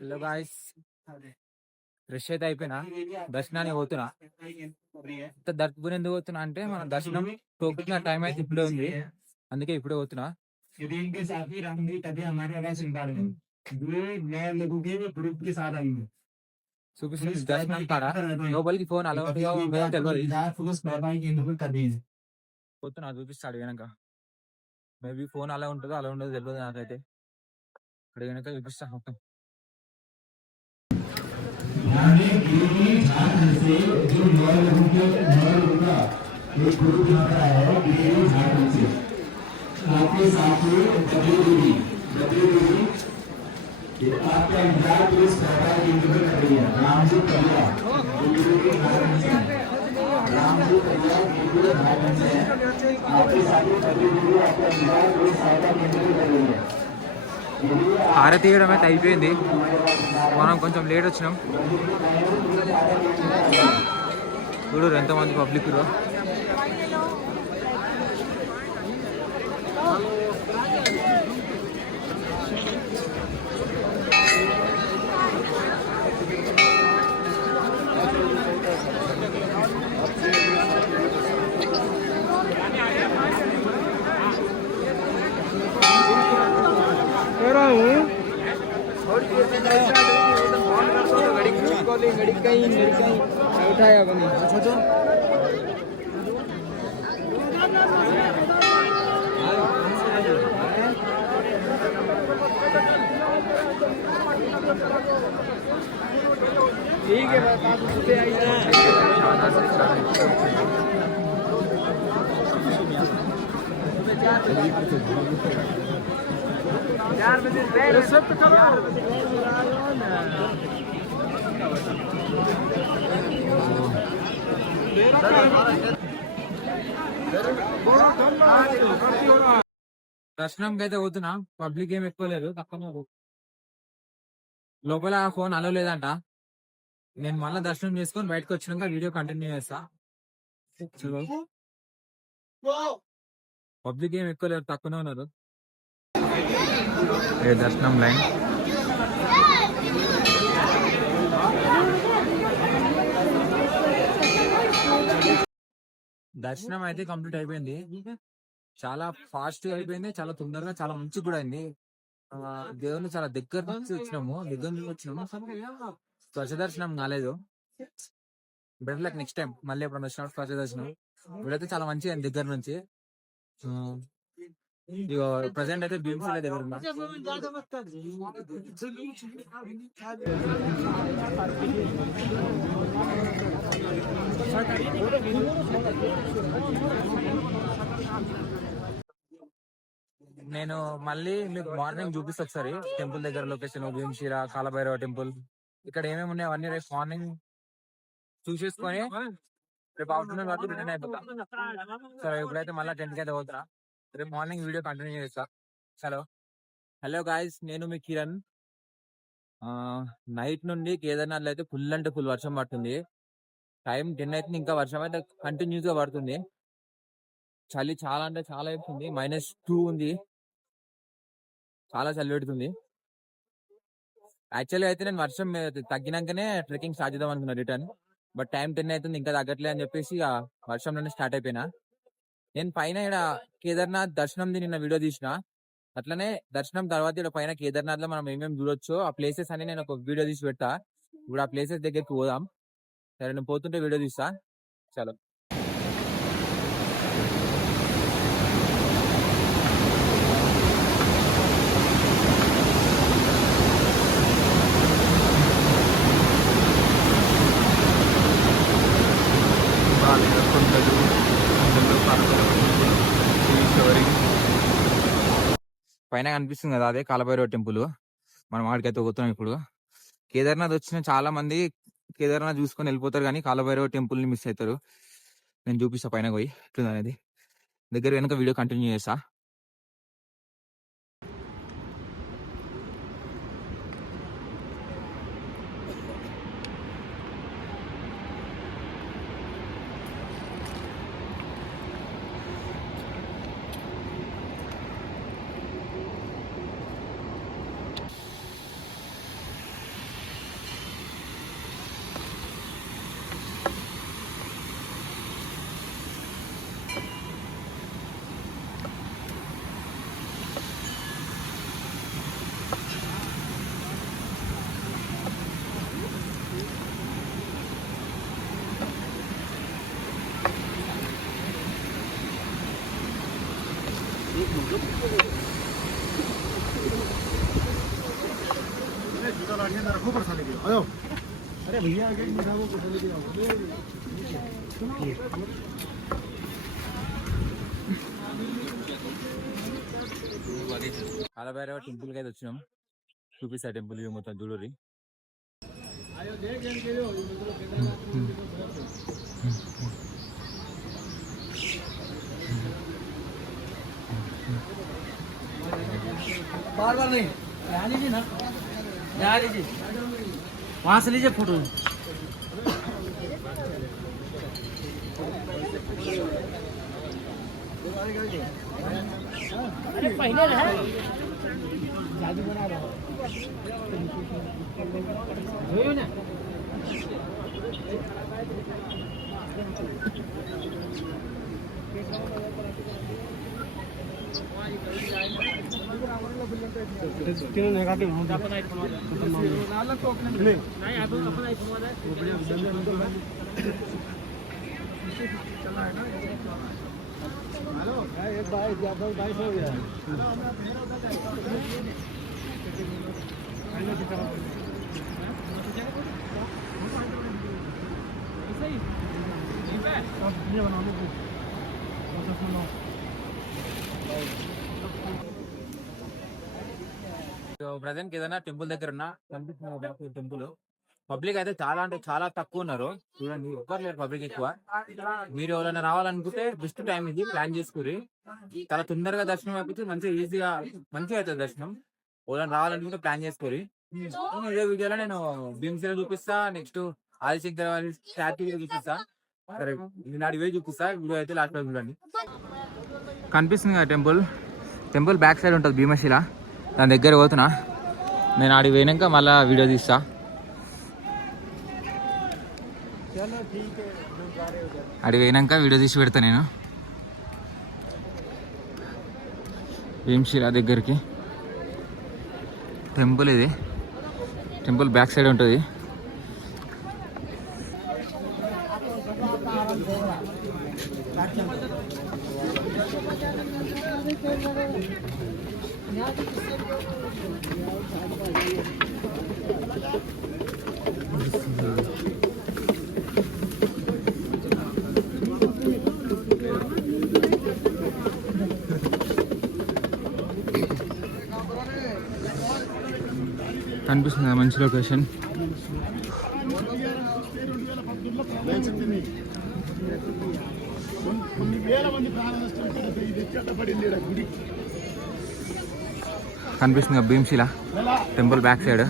Hello guys, fresh అయితే అయిపోయినా దర్శనానికి పోతున్నా. దర్శనం ఎందుకు పోతున్నా అంటే మన దర్శనం టోకెన్ టైం అయితే ఇప్పుడే ఉంది, అందుకే ఇప్పుడే పోతున్నా. చూపిస్తుంది దర్శనం కాడ లోపలికి ఫోన్ అలా పోతున్నా, చూపిస్తాడు వెనక. మేబీ ఫోన్ అలా ఉంటుందో అలా ఉండదో తెలియదు నాకైతే. ఇక్కడ వెనక చూపిస్తా మొత్తం. आपके साथ आपका इंतजार पुलिस सरकार की इंतजार कर रही है। रामजी कलिया रामजी कलिया से आपके साथ आपका इंतजार पुलिस सरकार की इंतजार कर रही है। హారతి తీయడం అయితే అయిపోయింది, మనం కొంచెం లేట్ వచ్చినాం. చూడు ఎంతమంది పబ్లిక్. उठाया बनी ठीक है, దర్శనంకి అయితే పోతున్నా. పబ్లిక్ ఏం ఎక్కువ లేదు, తక్కువ. లోపల ఫోన్ అలో లేదంట. నేను మళ్ళీ దర్శనం చేసుకొని బయటకు వచ్చినాక వీడియో కంటిన్యూ చేస్తా. పబ్లిక్ ఏం ఎక్కువ లేరు, తక్కువనే ఉన్నారు. దర్శనం లైన్ దర్శనం అయితే కంప్లీట్ అయిపోయింది. చాలా ఫాస్ట్ గా అయిపోయింది, చాలా తొందరగా, చాలా మంచిగా కూడా అయింది. దేవుని చాలా దగ్గర నుంచి వచ్చినాము. స్వచ్ఛ దర్శనం కాలేదు. బెటర్ లైక్ నెక్స్ట్ టైం మళ్ళీ ఎప్పుడు వచ్చినప్పుడు స్వచ్ఛ దర్శనం. ఇప్పుడైతే చాలా మంచిగా అయింది దగ్గర నుంచి. ప్రజెంట్ అయితే బ్యూటిఫుల్ దగ్గర ఉన్నా. నేను మళ్ళీ మీకు మార్నింగ్ చూపిస్తా ఒకసారి టెంపుల్ దగ్గర లొకేషన్. భీమశిల, కాలభైరవ టెంపుల్, ఇక్కడ ఏమేమి ఉన్నాయి అవన్నీ రేపు మార్నింగ్ చూసేసుకొని రేపు ఆఫ్టర్నూన్ వరకు రిటర్న్ అయిపోతా. సరే, ఇప్పుడైతే మళ్ళీ 10కి అయితే పోతున్నా. రేపు మార్నింగ్ వీడియో కంటిన్యూ చేస్తా. హలో గాయస్, నేను మీ కిరణ్. నైట్ నుండి కేదార్నాథ్లో అయితే ఫుల్ అంటే ఫుల్ వర్షం పడుతుంది. టైం 10 అవుతుంది, ఇంకా వర్షం అయితే కంటిన్యూస్ గా పడుతుంది. చలి చాలా అంటే చాలా అవుతుంది. -2 ఉంది, చాలా చలి పెడుతుంది. యాక్చువల్గా అయితే నేను వర్షం తగ్గినాకనే ట్రెక్కింగ్ స్టార్ట్ చేద్దాం అనుకున్నా రిటర్న్. బట్ టైం 10 అవుతుంది, ఇంకా తగ్గట్లే అని చెప్పేసి వర్షంలోనే స్టార్ట్ అయిపోయినా. నేను పైన ఇక్కడ కేదార్నాథ్ దర్శనం నిన్న వీడియో తీసిన, అట్లనే దర్శనం తర్వాత ఇక్కడ పైన కేదార్నాథ్ లో మనం ఏమేమి చూడొచ్చో ఆ ప్లేసెస్ అని నేను ఒక వీడియో తీసి పెడతా. ఇప్పుడు ఆ ప్లేసెస్ దగ్గరికి పోదాం. సరే, నేను పోతుంటే వీడియో తీస్తా. చలో. పైన కనిపిస్తుంది కదా, అదే కాలభైరవ టెంపుల్. మనం ఆడికైతే పోతున్నాం ఇప్పుడు. కేదార్నాథ్ వచ్చిన చాలా మంది కేదార్నాథ్ చూసుకొని వెళ్ళిపోతారు, కానీ కాలభైరవ టెంపుల్ ని మిస్ అవుతారు. నేను చూపిస్తా పైన పోయి ఎట్లుంది అనేది. దగ్గర వెనక వీడియో కంటిన్యూ చేస్తా. अरे भैया आगे కాలభైరవ టెంపుల్ కి అయితే వచ్చినాం. చూపిస్తా టెంపుల్ వ్యూ మొత్తం చూడరి. बार बार नहीं यहाँ लीजिए ना, यहाँ लीजिए, वहाँ से लीजिए फोटो. अरे पहले रहा जादू बना रहा हो ना. एक बाईस हो गया. ప్రజెంట్ ఏదైనా టెంపుల్ దగ్గర ఉన్న కనిపిస్తున్న టెంపుల్ పబ్లిక్ అయితే చాలా అంటే చాలా తక్కువ ఉన్నారు. చూడండి ఎవ్వరు లేరు పబ్లిక్ ఎక్కువ. మీరు ఎవరైనా రావాలనుకుంటే బెస్ట్ టైం ఇది, ప్లాన్ చేసుకుని చాలా తొందరగా దర్శనం అయిపోతే మంచిగా ఈజీగా మంచిగా అవుతుంది దర్శనం. ఎవరైనా రావాలనుకుంటే ప్లాన్ చేసుకోరి. ఇదే వీడియోలో నేను భీమశిల చూపిస్తా, నెక్స్ట్ ఆదిశంకర్ వారి స్టాట్యూ చూపిస్తా. సరే నాడు ఇవే చూపిస్తా. వీడియో అయితే లాస్ట్ లో చూడండి. కనిపిస్తుంది కదా టెంపుల్. టెంపుల్ బ్యాక్ సైడ్ ఉంటుంది భీమశిల. దాని దగ్గర పోతున్నా. నేను ఆడికి పోయినాక మళ్ళీ వీడియో తీస్తా. ఆడికి పోయినాక వీడియో తీసి పెడతా నేను. భీమశిల దగ్గరికి టెంపుల్ ఇది. టెంపుల్ బ్యాక్ సైడ్ ఉంటుంది. కనిపిస్తుంది మంచి లొకేషన్. కనిపిస్తుంది భీమశిల టెంపుల్ బ్యాక్ సైడ్.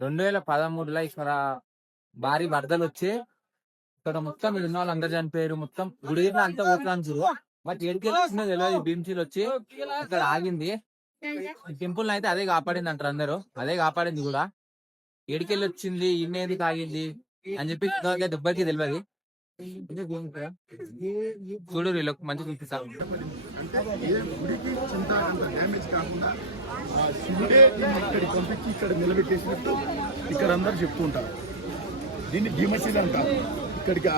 2013లో ఇక్కడ భారీ వరదలు వచ్చి ఇక్కడ మొత్తం ఉన్న వాళ్ళు అందరు చనిపోయారు. మొత్తం గుడి అంతా పోతున్నాను చూడు. బట్ ఎడికెళ్ళి తెలియదు. భీమశిల వచ్చి ఇక్కడ ఆగింది. టెంపుల్ అయితే అదే కాపాడింది అంటారు అందరూ. అదే కాపాడింది కూడా. ఎడికెళ్ళి వచ్చింది, ఇన్నేది ఆగింది అని చెప్పి దెబ్బకి తెలియదు. చూడు వీళ్ళకి మంచి చూపిస్తా. ఇక్కడ నిలబెట్టేసినట్టు ఇక్కడ అందరు చెప్తుంటారు. దీన్ని భీమశిల అంటారు. ఇక్కడికి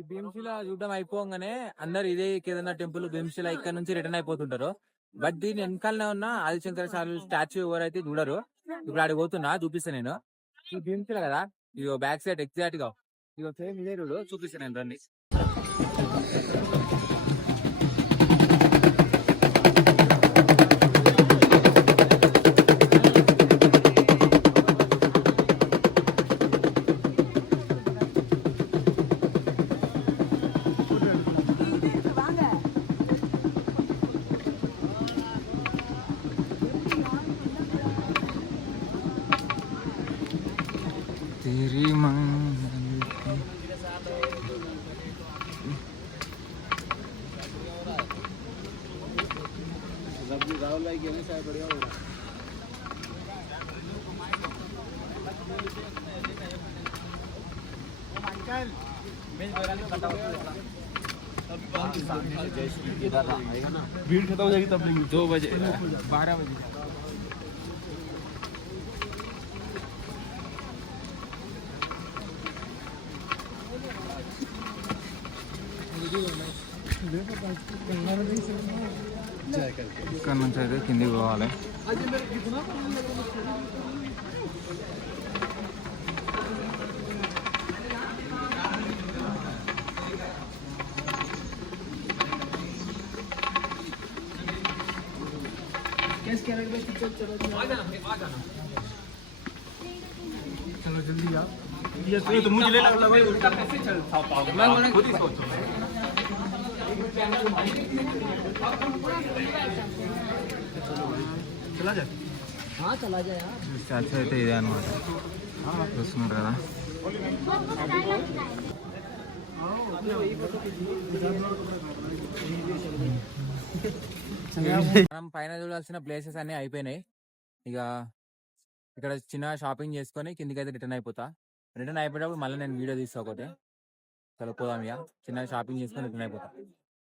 ఈ భీమశిల చూడడం అయిపోగానే అందరు ఇదే ఏదైనా టెంపుల్ భీమశిల ఇక్కడ నుంచి రిటర్న్ అయిపోతుంటారు. బట్ దీని వెనకాలనే ఉన్న ఆదిశంకరాచార్యులు స్టాచ్యూ ఎవరైతే చూడరు. ఇప్పుడు ఆడికి పోతున్నా, చూపిస్తా నేను. ఈ భీమశిల కదా, ఇగో బ్యాక్ సైడ్ ఎగ్జాక్ట్ గా ఇగో సేమ్ ఇదే రోడ్ చూపిస్తా నేను. రండి. राहुल भाई कहने से बढ़िया होगा. भीड़ खत्म हो जाएगी तब 2 बजे 12 बजे. देखो ఇక్కడ నుంచి అయితే కిందికి పోవాలి. चलो जल्दी यार, ये तो मुझे ले लगा भाई उल्टा कैसे चलता पाओगे, मैं खुद ही सोचो. चला जाए. हाँ चला जाए यार. స్టాచ్యూ అయితే ఇదే అనమాట, చూస్తున్నారు కదా. మనం పైన చూడాల్సిన ప్లేసెస్ అన్ని అయిపోయినాయి. ఇక ఇక్కడ చిన్న షాపింగ్ చేసుకొని కిందికి అయితే రిటర్న్ అయిపోతా. రిటర్న్ అయిపోయేటప్పుడు మళ్ళీ నేను వీడియో తీస్తా ఒకటి. చలో పోదాం, ఇక చిన్న షాపింగ్ చేసుకొని రిటర్న్ అయిపోతా.